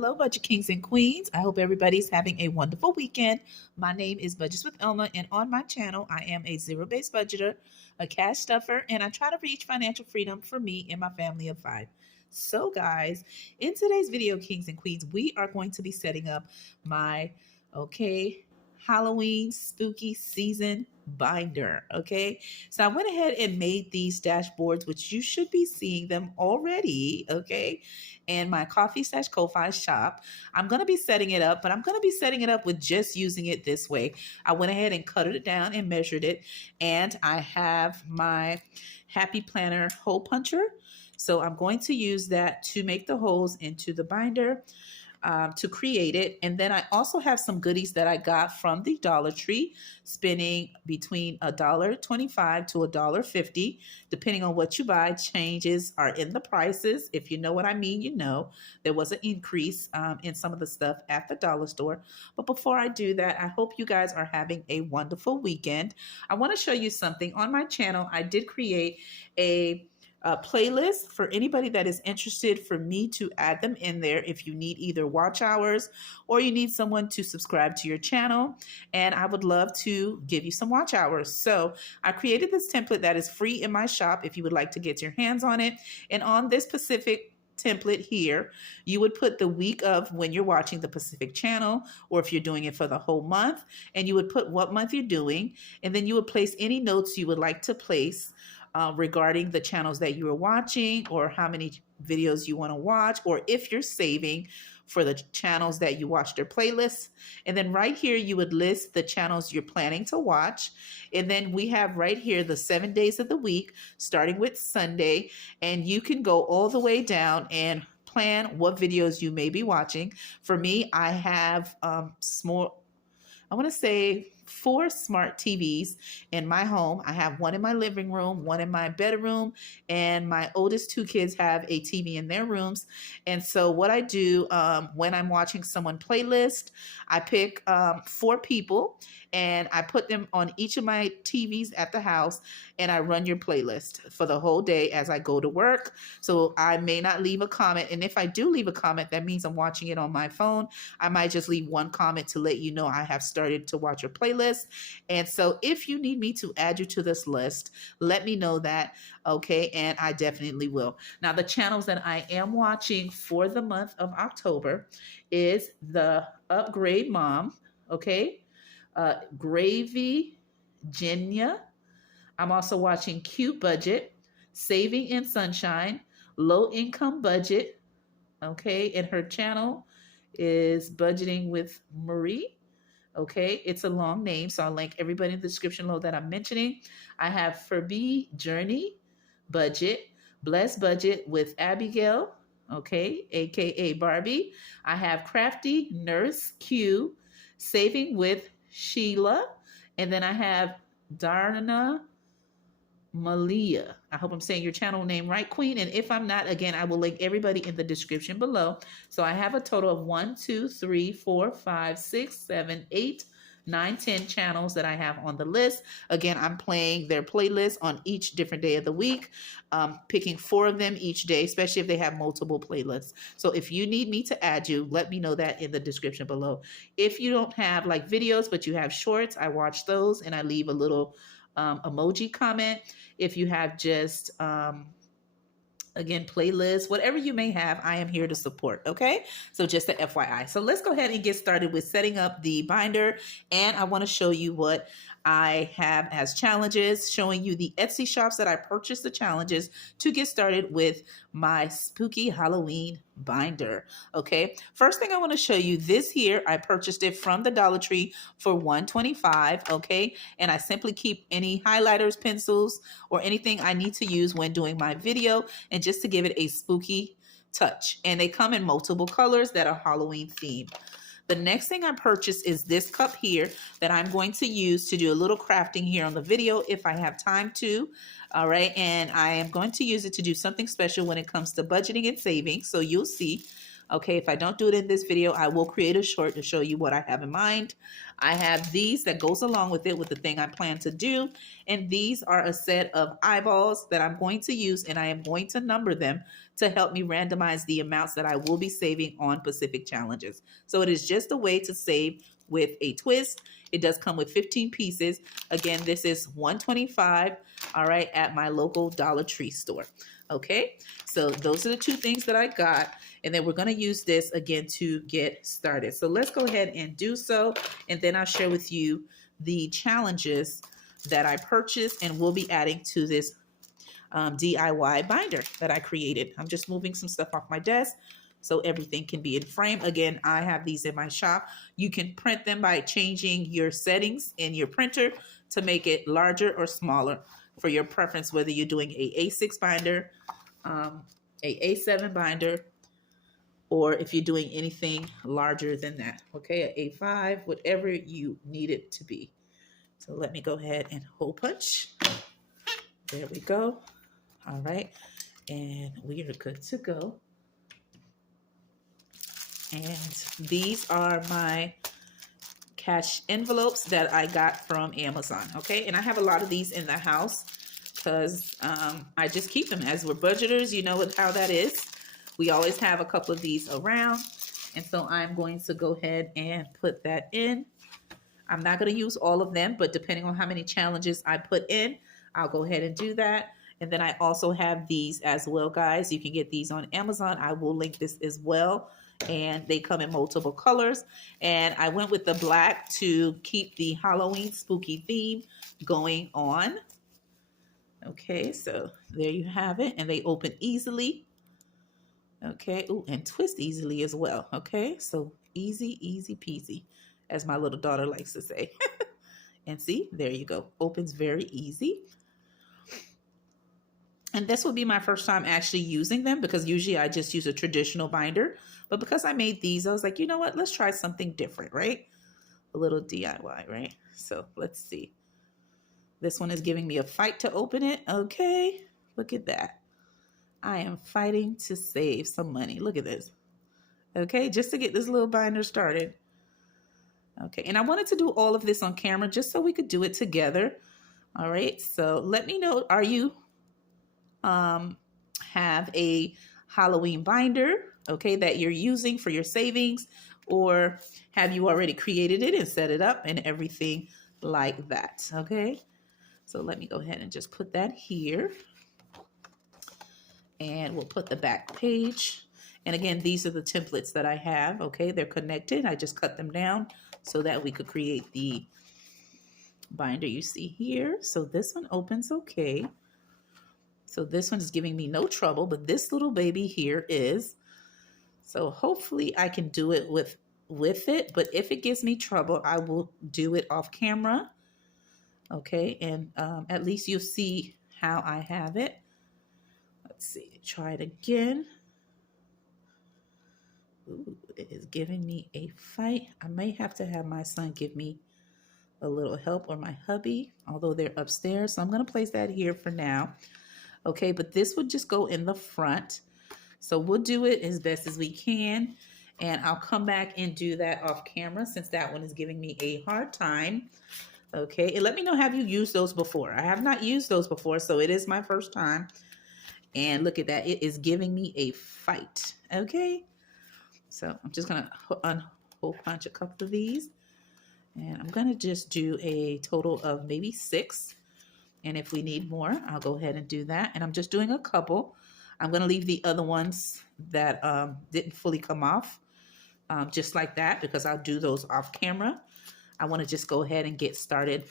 Hello, Budget Kings and Queens. I hope everybody's having a wonderful weekend. My name is Budgets with Elma, and on my channel, I am a zero-based budgeter, a cash stuffer, and I try to reach financial freedom for me and my family of 5. So, guys, in today's video, Kings and Queens, we are going to be setting up my, Halloween spooky season binder. Okay, so I went ahead and made these dashboards, which you should be seeing them already. Okay, and my coffee/Ko-Fi shop. I'm going to be setting it up, but I'm going to be setting it up with just using it this way. I went ahead and cut it down and measured it, and I have my Happy Planner hole puncher. So I'm going to use that to make the holes into the binder. To create it. And then I also have some goodies that I got from the Dollar Tree, spending between $1.25 to $1.50, depending on what you buy. Changes are in the prices. If you know what I mean, you know there was an increase in some of the stuff at the dollar store. But before I do that, I hope you guys are having a wonderful weekend. I want to show you something on my channel. I did create a playlist for anybody that is interested for me to add them in there if you need either watch hours or you need someone to subscribe to your channel, and I would love to give you some watch hours. So I created this template that is free in my shop if you would like to get your hands on it. And on this specific template here, you would put the week of when you're watching the Pacific channel, or if you're doing it for the whole month, and you would put what month you're doing, and then you would place any notes you would like to place regarding the channels that you are watching, or how many videos you want to watch, or if you're saving for the channels that you watch their playlists. And then right here, you would list the channels you're planning to watch. And then we have right here the 7 days of the week, starting with Sunday. And you can go all the way down and plan what videos you may be watching. For me, I have I want to say 4 smart TVs in my home. I have one in my living room, one in my bedroom, and my oldest 2 kids have a TV in their rooms. And so what I do when I'm watching someone playlist, I pick 4 people and I put them on each of my TVs at the house, and I run your playlist for the whole day as I go to work. So I may not leave a comment. And if I do leave a comment, that means I'm watching it on my phone. I might just leave one comment to let you know I have started to watch your playlist. And so if you need me to add you to this list, let me know that, okay? And I definitely will. Now, the channels that I am watching for the month of October is the Upgrade Mom, okay? Gravy Genya. I'm also watching Cute Budget, Saving in Sunshine, Low Income Budget, okay? And her channel is Budgeting with Marie. Okay, it's a long name, so I'll link everybody in the description below that I'm mentioning. I have Furby Journey Budget, Blessed Budget with Abigail, okay, aka Barbie. I have Crafty Nurse Q, Saving with Sheila, and then I have Darna Malia. I hope I'm saying your channel name right, Queen. And if I'm not, again, I will link everybody in the description below. So I have a total of 1, 2, 3, 4, 5, 6, 7, 8, 9, 10 channels that I have on the list. Again, I'm playing their playlist on each different day of the week, picking 4 of them each day, especially if they have multiple playlists. So if you need me to add you, let me know that in the description below. If you don't have like videos, but you have shorts, I watch those and I leave a little emoji comment. If you have just again, playlists, whatever you may have, I am here to support. Okay, so just a FYI. So let's go ahead and get started with setting up the binder, and I want to show you what I have as challenges, showing you the Etsy shops that I purchased the challenges to get started with my spooky Halloween binder. Okay, first thing I want to show you, this here, I purchased it from the Dollar Tree for $1.25. Okay, and I simply keep any highlighters, pencils, or anything I need to use when doing my video, and just to give it a spooky touch. And they come in multiple colors that are Halloween themed. The next thing I purchased is this cup here that I'm going to use to do a little crafting here on the video if I have time to. All right, and I am going to use it to do something special when it comes to budgeting and saving. So you'll see. Okay, if I don't do it in this video, I will create a short to show you what I have in mind. I have these that goes along with it with the thing I plan to do. And these are a set of eyeballs that I'm going to use, and I am going to number them to help me randomize the amounts that I will be saving on Pacific challenges. So it is just a way to save with a twist. It does come with 15 pieces. Again, this is $125, all right, at my local Dollar Tree store. Okay, so those are the two things that I got. And then we're going to use this again to get started. So let's go ahead and do so. And then I'll share with you the challenges that I purchased and will be adding to this DIY binder that I created. I'm just moving some stuff off my desk so everything can be in frame. Again, I have these in my shop. You can print them by changing your settings in your printer to make it larger or smaller for your preference, whether you're doing a A6 binder, a A7 binder, or if you're doing anything larger than that, okay, an A5, whatever you need it to be. So let me go ahead and hole punch. There we go. All right, and we are good to go. And these are my cash envelopes that I got from Amazon, okay? And I have a lot of these in the house because I just keep them. As we're budgeters, you know how that is. We always have a couple of these around. And so I'm going to go ahead and put that in. I'm not going to use all of them, but depending on how many challenges I put in, I'll go ahead and do that. And then I also have these as well, guys. You can get these on Amazon. I will link this as well. And they come in multiple colors. And I went with the black to keep the Halloween spooky theme going on. Okay, so there you have it. And they open easily. Okay, ooh, and twist easily as well. Okay, so easy, easy peasy, as my little daughter likes to say. And see, there you go. Opens very easy. And this will be my first time actually using them because usually I just use a traditional binder. But because I made these, I was like, you know what? Let's try something different, right? A little DIY, right? So let's see. This one is giving me a fight to open it. Okay, look at that. I am fighting to save some money. Look at this. Okay, just to get this little binder started. Okay, and I wanted to do all of this on camera just so we could do it together. All right, so let me know, are you have a Halloween binder, okay, that you're using for your savings, or have you already created it and set it up and everything like that, okay? So let me go ahead and just put that here. And we'll put the back page. And again, these are the templates that I have, okay? They're connected. I just cut them down so that we could create the binder you see here. So this one opens okay. So this one is giving me no trouble, but this little baby here is. So hopefully I can do it with it, but if it gives me trouble, I will do it off camera. Okay, and at least you'll see how I have it. Let's see, try it again. Ooh, it is giving me a fight. I may have to have my son give me a little help, or my hubby, although they're upstairs. So I'm going to place that here for now. Okay, but this would just go in the front. So we'll do it as best as we can. And I'll come back and do that off camera since that one is giving me a hard time. Okay, and let me know, have you used those before? I have not used those before, so it is my first time. And look at that, it is giving me a fight. Okay, so I'm just going to hole punch a couple of these. And I'm going to just do a total of maybe 6. And if we need more, I'll go ahead and do that. And I'm just doing a couple. I'm going to leave the other ones that didn't fully come off just like that, because I'll do those off camera. I want to just go ahead and get started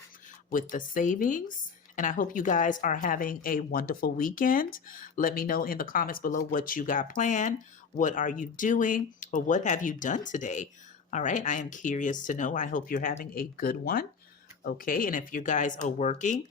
with the savings. And I hope you guys are having a wonderful weekend. Let me know in the comments below what you got planned. What are you doing, or what have you done today? All right, I am curious to know. I hope you're having a good one. Okay, and if you guys are working,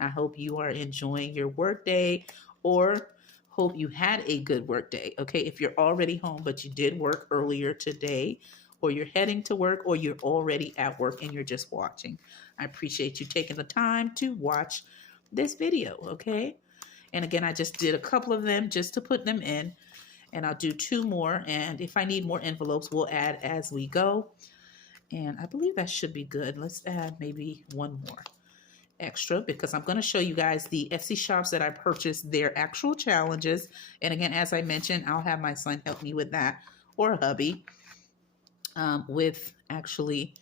I hope you are enjoying your work day, or hope you had a good work day. Okay, if you're already home but you did work earlier today, or you're heading to work, or you're already at work and you're just watching, I appreciate you taking the time to watch this video, okay? And again, I just did a couple of them just to put them in. And I'll do 2 more. And if I need more envelopes, we'll add as we go. And I believe that should be good. Let's add maybe 1 more extra because I'm going to show you guys the Etsy shops that I purchased, their actual challenges. And again, as I mentioned, I'll have my son help me with that, or hubby, with actually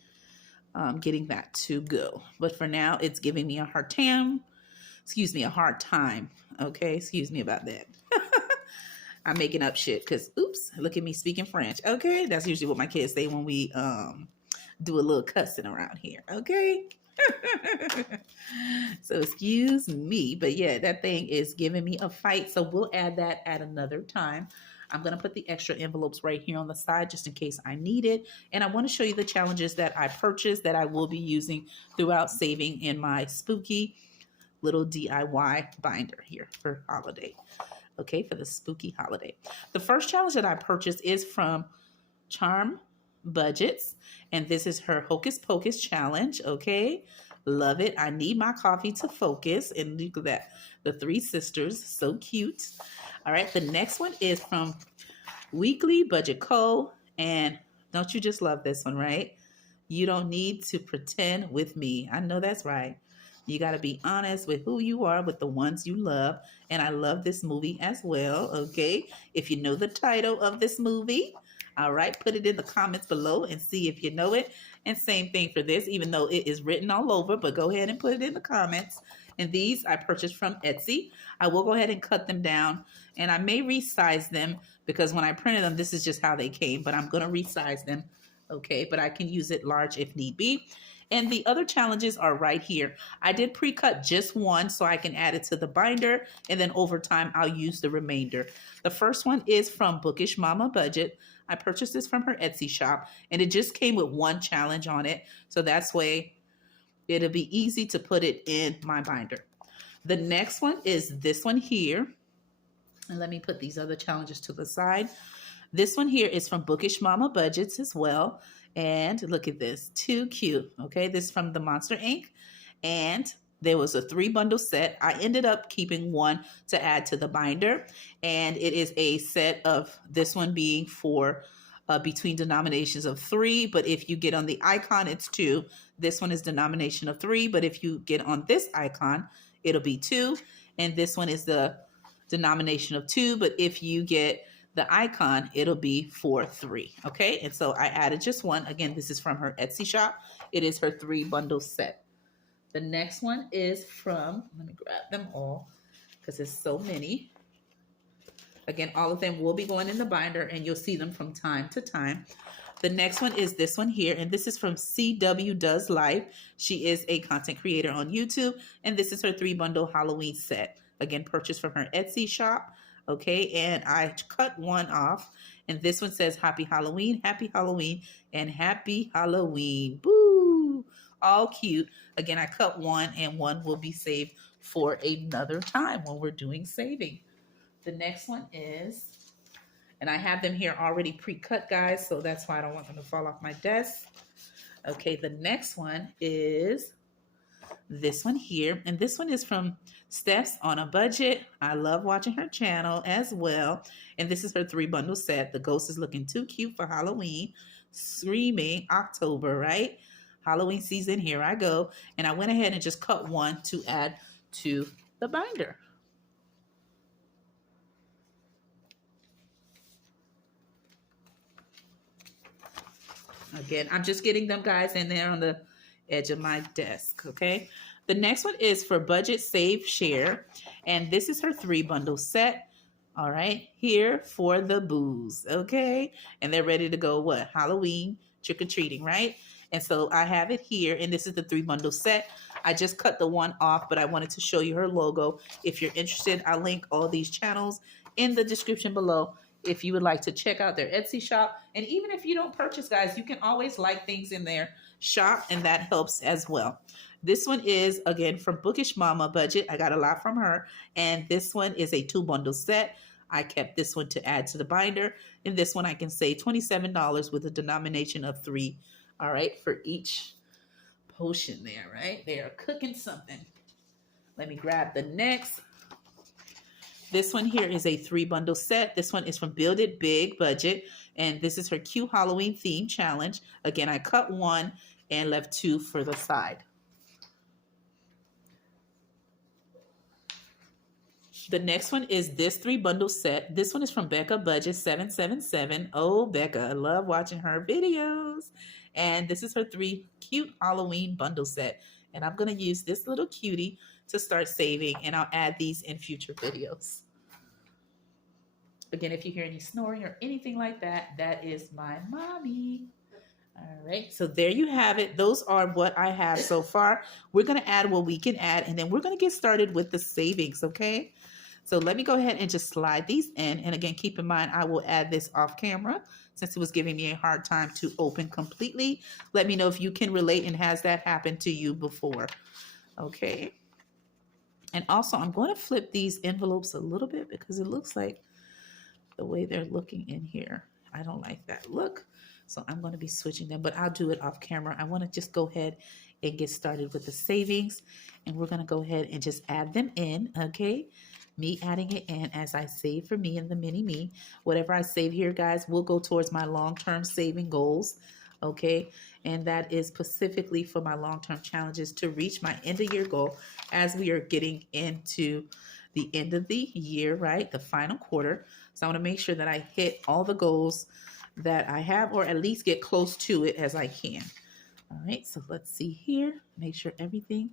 getting that to go. But for now, it's giving me a hard time. Excuse me, a hard time. Okay, excuse me about that. I'm making up shit because, oops, look at me speaking French. Okay, that's usually what my kids say when we do a little cussing around here. Okay. So excuse me, but yeah, that thing is giving me a fight. So we'll add that at another time. I'm going to put the extra envelopes right here on the side just in case I need it. And I want to show you the challenges that I purchased that I will be using throughout saving in my spooky little DIY binder here for holiday. Okay, for the spooky holiday. The first challenge that I purchased is from Charm Budgets, and this is her Hocus Pocus challenge. Okay, love it. I need my coffee to focus, and look at that, the 3 sisters, so cute. All right, the next one is from Weekly Budget Co. And don't you just love this one, right? You don't need to pretend with me. I know that's right. You got to be honest with who you are, with the ones you love. And I love this movie as well. Okay. If you know the title of this movie, all right, put it in the comments below and see if you know it. And same thing for this, even though it is written all over, but go ahead and put it in the comments. And these I purchased from Etsy. I will go ahead and cut them down, and I may resize them because when I printed them, this is just how they came, but I'm going to resize them. Okay, but I can use it large if need be. And the other challenges are right here. I did pre-cut just one so I can add it to the binder, and then over time I'll use the remainder. The first one is from Bookish Mama Budget. I purchased this from her Etsy shop, and it just came with 1 challenge on it. So that's way it'll be easy to put it in my binder. The next one is this one here. And let me put these other challenges to the side. This one here is from Bookish Mama Budgets as well. And look at this, too cute. Okay, this is from the Monster Inc. And there was a 3 bundle set. I ended up keeping 1 to add to the binder. And it is a set of this one being for between denominations of 3. But if you get on the icon, it's 2. This one is denomination of 3. But if you get on this icon, it'll be 2. And this one is the denomination of 2. But if you get the icon, it'll be for 3. Okay, and so I added just 1. Again, this is from her Etsy shop. It is her 3 bundle set. The next one is from, let me grab them all because there's so many. Again, all of them will be going in the binder and you'll see them from time to time. The next one is this one here, and this is from CW Does Life. She is a content creator on YouTube, and this is her 3 bundle Halloween set. Again, purchased from her Etsy shop. Okay, and I cut 1 off, and this one says Happy Halloween, and Happy Halloween. Boo! All cute. Again, I cut 1, and 1 will be saved for another time when we're doing saving. The next one is, and I have them here already pre-cut, guys, so that's why I don't want them to fall off my desk. Okay, the next one is this one here, and this one is from Steph's on a Budget. I love watching her channel as well, and this is her 3 bundle set. The ghost is looking too cute for Halloween. Screaming October, right? Halloween season, here I go. And I went ahead and just cut 1 to add to the binder. Again, I'm just getting them, guys, and they're on the edge of my desk, okay? The next one is for Budget Save Share, and this is her 3 bundle set. All right, here for the booze, okay? And they're ready to go, what? Halloween, trick-or-treating, right? And so I have it here, and this is the 3 bundle set. I just cut the 1 off, but I wanted to show you her logo. If you're interested, I'll link all these channels in the description below if you would like to check out their Etsy shop. And even if you don't purchase, guys, you can always like things in their shop, and that helps as well. This one is, again, from Bookish Mama Budget. I got a lot from her. And this one is a 2 bundle set. I kept this one to add to the binder. And this one I can save $27 with a denomination of 3. All right, for each potion there, right? They are cooking something. Let me grab the next This one here is a 3-bundle set. This one is from Build It Big Budget, and this is her cute Halloween theme challenge. Again, I cut one and left 2 for the side. The next one is this 3-bundle set. This one is from Becca Budget 777. Oh, Becca, I love watching her videos. And this is her 3 cute Halloween bundle set. And I'm going to use this little cutie to start saving, and I'll add these in future videos. Again, if you hear any snoring or anything like that, that is my mommy. All right, so there you have it. Those are what I have so far. We're going to add what we can add, and then we're going to get started with the savings, okay? So let me go ahead and just slide these in. And again, keep in mind, I will add this off camera since it was giving me a hard time to open completely. Let me know if you can relate and has that happened to you before, okay? And also, I'm going to flip these envelopes a little bit because it looks like the way they're looking in here, I don't like that look. So I'm going to be switching them, but I'll do it off camera. I want to just go ahead and get started with the savings, and we're going to go ahead and just add them in, okay? Me adding it in as I save for me and the mini me. Whatever I save here, guys, will go towards my long-term saving goals, okay? And that is specifically for my long-term challenges to reach my end-of-year goal as we are getting into the end of the year, right? The final quarter. So I want to make sure that I hit all the goals that I have, or at least get close to it as I can. All right, so let's see here. Make sure everything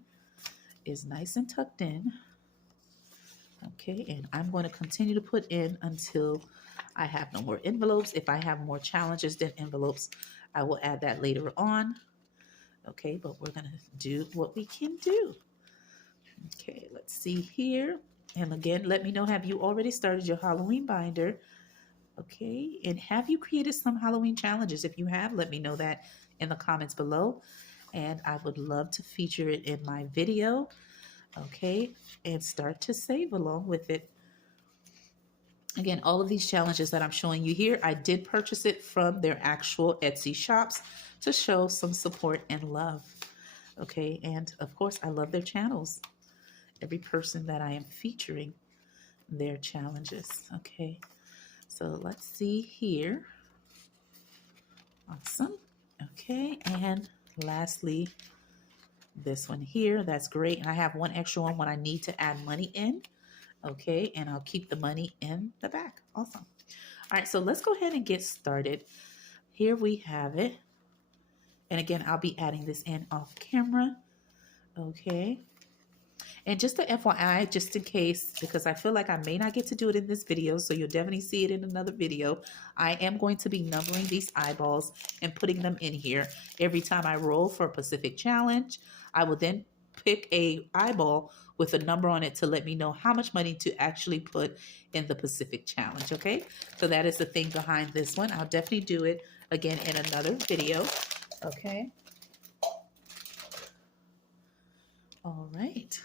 is nice and tucked in. Okay, and I'm going to continue to put in until I have no more envelopes. If I have more challenges than envelopes, I will add that later on. Okay, but we're going to do what we can do. Okay, let's see here. And again, let me know, have you already started your Halloween binder? Okay, and have you created some Halloween challenges? If you have, let me know that in the comments below. And I would love to feature it in my video. Okay, and start to save along with it. Again, all of these challenges that I'm showing you here, I did purchase it from their actual Etsy shops to show some support and love. Okay, and of course, I love their channels. Every person that I am featuring their challenges. Okay, so let's see here. Awesome. Okay, and lastly, this one here, that's great. And I have one extra one when I need to add money in. Okay, and I'll keep the money in the back. Awesome. All right, so let's go ahead and get started. Here we have it. And again, I'll be adding this in off camera. Okay. And just a FYI, just in case, because I feel like I may not get to do it in this video, so you'll definitely see it in another video. I am going to be numbering these eyeballs and putting them in here. Every time I roll for a Pacific challenge, I will then pick a eyeball with a number on it to let me know how much money to actually put in the Pacific challenge, okay? So that is the thing behind this one. I'll definitely do it again in another video, okay? All right.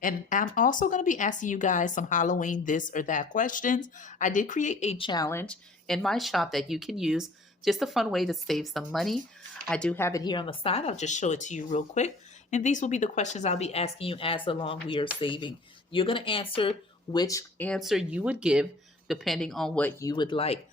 And I'm also going to be asking you guys some Halloween this or that questions. I did create a challenge in my shop that you can use. Just a fun way to save some money. I do have it here on the side. I'll just show it to you real quick. And these will be the questions I'll be asking you as along we are saving. You're going to answer which answer you would give depending on what you would like.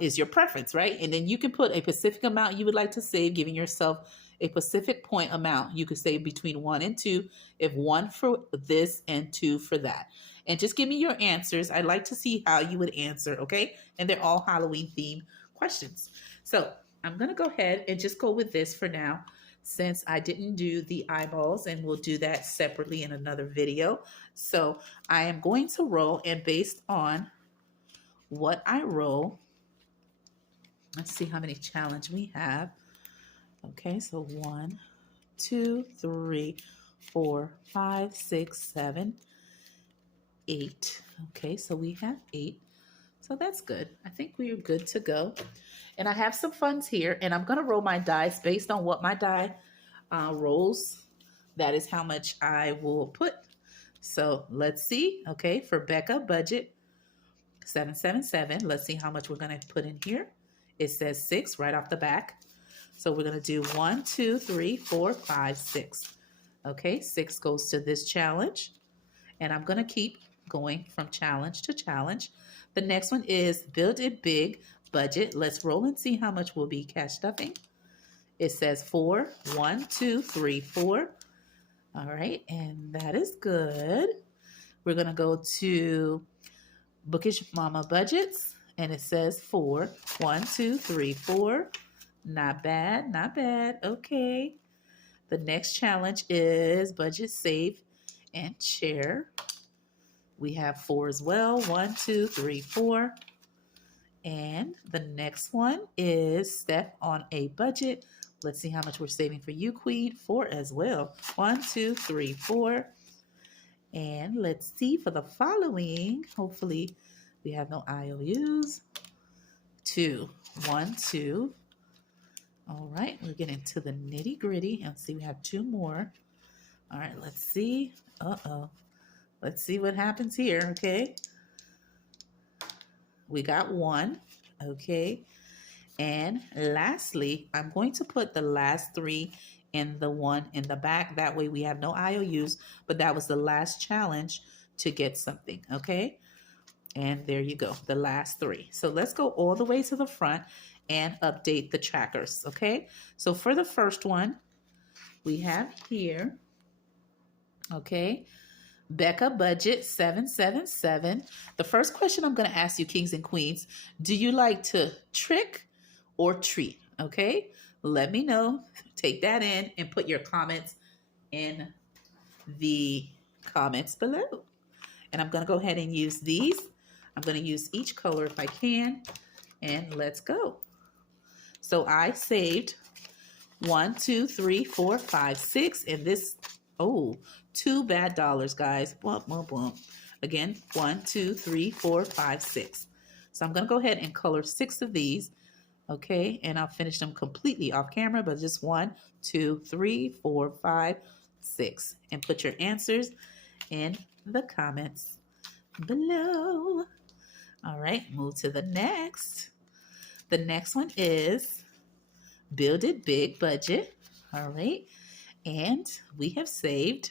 Is your preference, right? And then you can put a specific amount you would like to save, giving yourself a specific point amount. You could save between 1 and 2, if 1 for this and 2 for that. And just give me your answers. I'd like to see how you would answer, okay? And they're all Halloween themed questions. So I'm going to go ahead and just go with this for now, since I didn't do the eyeballs, and we'll do that separately in another video. So I am going to roll, and based on what I roll, let's see how many challenge we have. Okay, so 1, 2, 3, 4, 5, 6, 7, 8. Okay, so we have 8. So that's good. I think we are good to go. And I have some funds here, and I'm going to roll my dice based on what my die rolls. That is how much I will put. So let's see. Okay, for Becca Budget 777, let's see how much we're going to put in here. It says 6 right off the back. So we're going to do 1, 2, 3, 4, 5, 6. Okay, 6 goes to this challenge. And I'm going to keep going from challenge to challenge. The next one is build it big budget. Let's roll and see how much will be cash stuffing. It says 4, 1, 2, 3, 4. All right, and that is good. We're gonna go to Bookish Mama Budgets, and it says 4, 1, 2, 3, 4. Not bad, not bad. Okay. The next challenge is budget, save, and share. We have 4 as well. 1, 2, 3, 4. And the next one is step on a budget. Let's see how much we're saving for you, Queen. 4 as well. 1, 2, 3, 4. And let's see for the following. Hopefully we have no IOUs. 2, 1, 2. All right, we're getting to the nitty gritty. And see, we have 2 more. All right, let's see. Let's see what happens here, okay? We got 1, okay? And lastly, I'm going to put the last 3 in the one in the back. That way we have no IOUs, but that was the last challenge to get something, okay? And there you go, the last 3. So let's go all the way to the front and update the trackers, okay? So for the first one, we have here, okay, Becca Budget 777. The first question I'm going to ask you, kings and queens, do you like to trick or treat? Okay, let me know. Take that in and put your comments in the comments below. And I'm going to go ahead and use these. I'm going to use each color if I can. And let's go. So I saved 1, 2, 3, 4, 5, 6. And this, oh, 2 bad dollars, guys. Boom, boom, boom. Again, 1, 2, 3, 4, 5, 6. So I'm going to go ahead and color 6 of these. Okay, and I'll finish them completely off camera, but just 1, 2, 3, 4, 5, 6. And put your answers in the comments below. All right, move to the next. The next one is Build It Big Budget. All right, and we have saved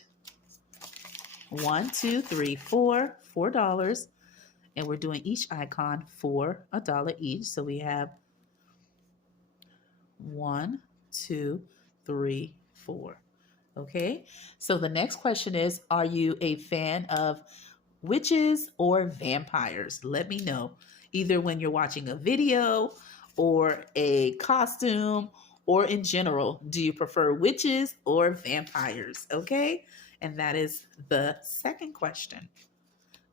1, 2, 3, 4, $4. And we're doing each icon for $1 each. So we have 1, 2, 3, 4. Okay, so the next question is, are you a fan of witches or vampires? Let me know. Either when you're watching a video or a costume or in general, do you prefer witches or vampires? Okay, and that is the second question.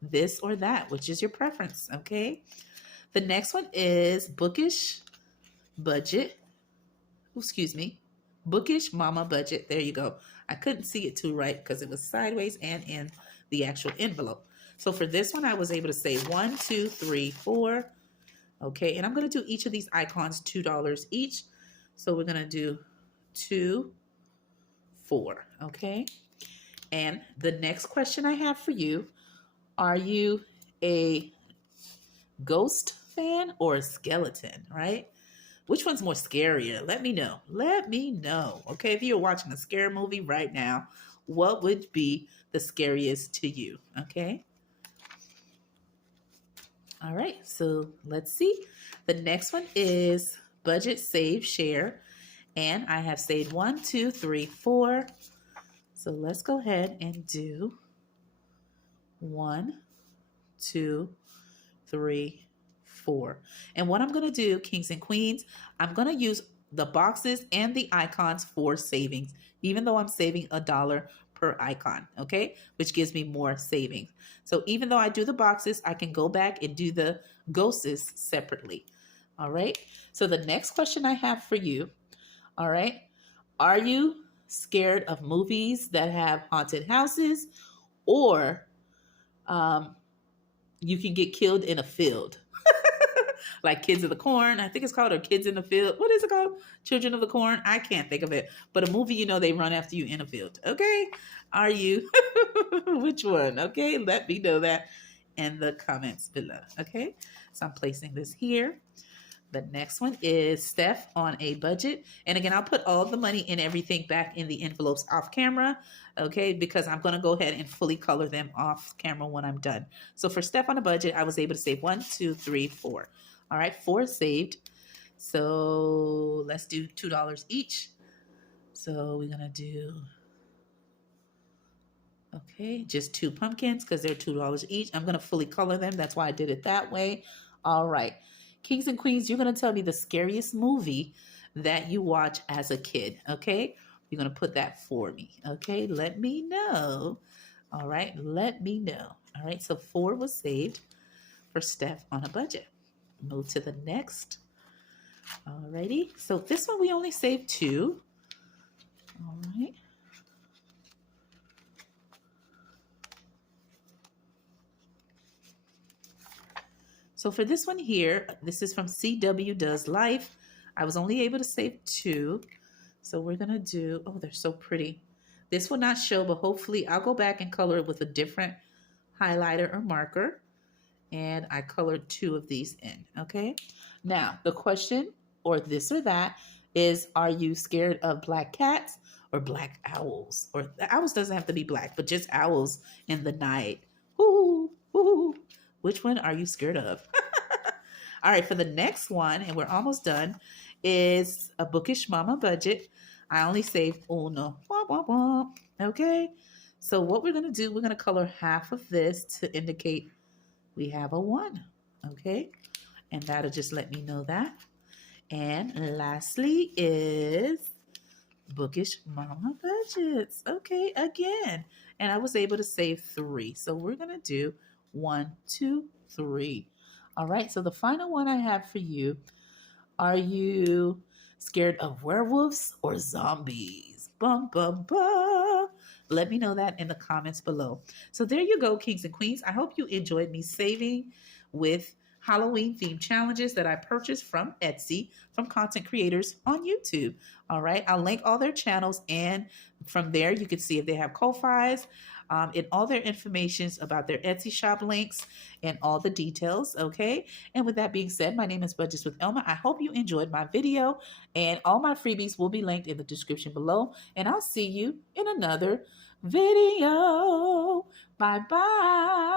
This or that, which is your preference? Okay, the next one is Bookish Budget. Excuse me, Bookish Mama Budget. There you go. I couldn't see it too right because it was sideways and in the actual envelope. So for this one, I was able to say 1, 2, 3, 4. Okay, and I'm going to do each of these icons $2 each. So we're going to do 2, 4. Okay, and the next question I have for you, are you a ghost fan or a skeleton, right? Which one's more scarier? Let me know. Let me know. Okay, if you're watching a scary movie right now, what would be the scariest to you? Okay. All right, so let's see. The next one is Budget, Save, Share. And I have saved 1, 2, 3, 4. So let's go ahead and do 1, 2, 3, 4. And what I'm going to do, kings and queens, I'm going to use the boxes and the icons for savings, even though I'm saving $1 per icon, okay, which gives me more savings. So even though I do the boxes, I can go back and do the ghosts separately. All right, so the next question I have for you, all right, are you scared of movies that have haunted houses, or you can get killed in a field? Like Kids of the Corn, I think it's called, or Kids in the Field. What is it called? Children of the Corn? I can't think of it. But a movie, you know, they run after you in a field. Okay? Are you? Which one? Okay? Let me know that in the comments below. Okay? So I'm placing this here. The next one is Steph on a budget. And again, I'll put all the money and everything back in the envelopes off camera, okay? Because I'm gonna go ahead and fully color them off camera when I'm done. So for Steph on a budget, I was able to save 1, 2, 3, 4. All right, 4 saved. So let's do $2 each. So we're gonna do, okay, just 2 pumpkins because they're $2 each. I'm gonna fully color them. That's why I did it that way. All right. Kings and Queens, you're going to tell me the scariest movie that you watch as a kid, okay? You're going to put that for me, okay? Let me know. All right, let me know. All right, so 4 was saved for Steph on a budget. Move to the next. All righty, so this one we only saved 2. All right. So for this one here, this is from CW Does Life. I was only able to save 2. So we're going to do, oh, they're so pretty. This will not show, but hopefully I'll go back and color it with a different highlighter or marker. And I colored 2 of these in, okay? Now, the question, or this or that, is are you scared of black cats or black owls? Or the owls doesn't have to be black, but just owls in the night. Ooh, ooh. Which one are you scared of? All right, for the next one, and we're almost done, is a Bookish Mama budget. I only saved uno. Womp, womp, womp. Okay, so what we're going to do, we're going to color half of this to indicate we have a 1. Okay, and that'll just let me know that. And lastly is Bookish Mama budgets. Okay, again, and I was able to save 3. So we're going to do 1, 2, 3. All right, so the final one I have for you, are you scared of werewolves or zombies? Bum, bum, bum. Let me know that in the comments below. So there you go, Kings and Queens. I hope you enjoyed me saving with Halloween themed challenges that I purchased from Etsy from content creators on YouTube. All right, I'll link all their channels, and from there you can see if they have Ko-Fis, and all their informations about their Etsy shop links and all the details, okay? And with that being said, my name is Budgets with Elma. I hope you enjoyed my video, and all my freebies will be linked in the description below, and I'll see you in another video. Bye-bye.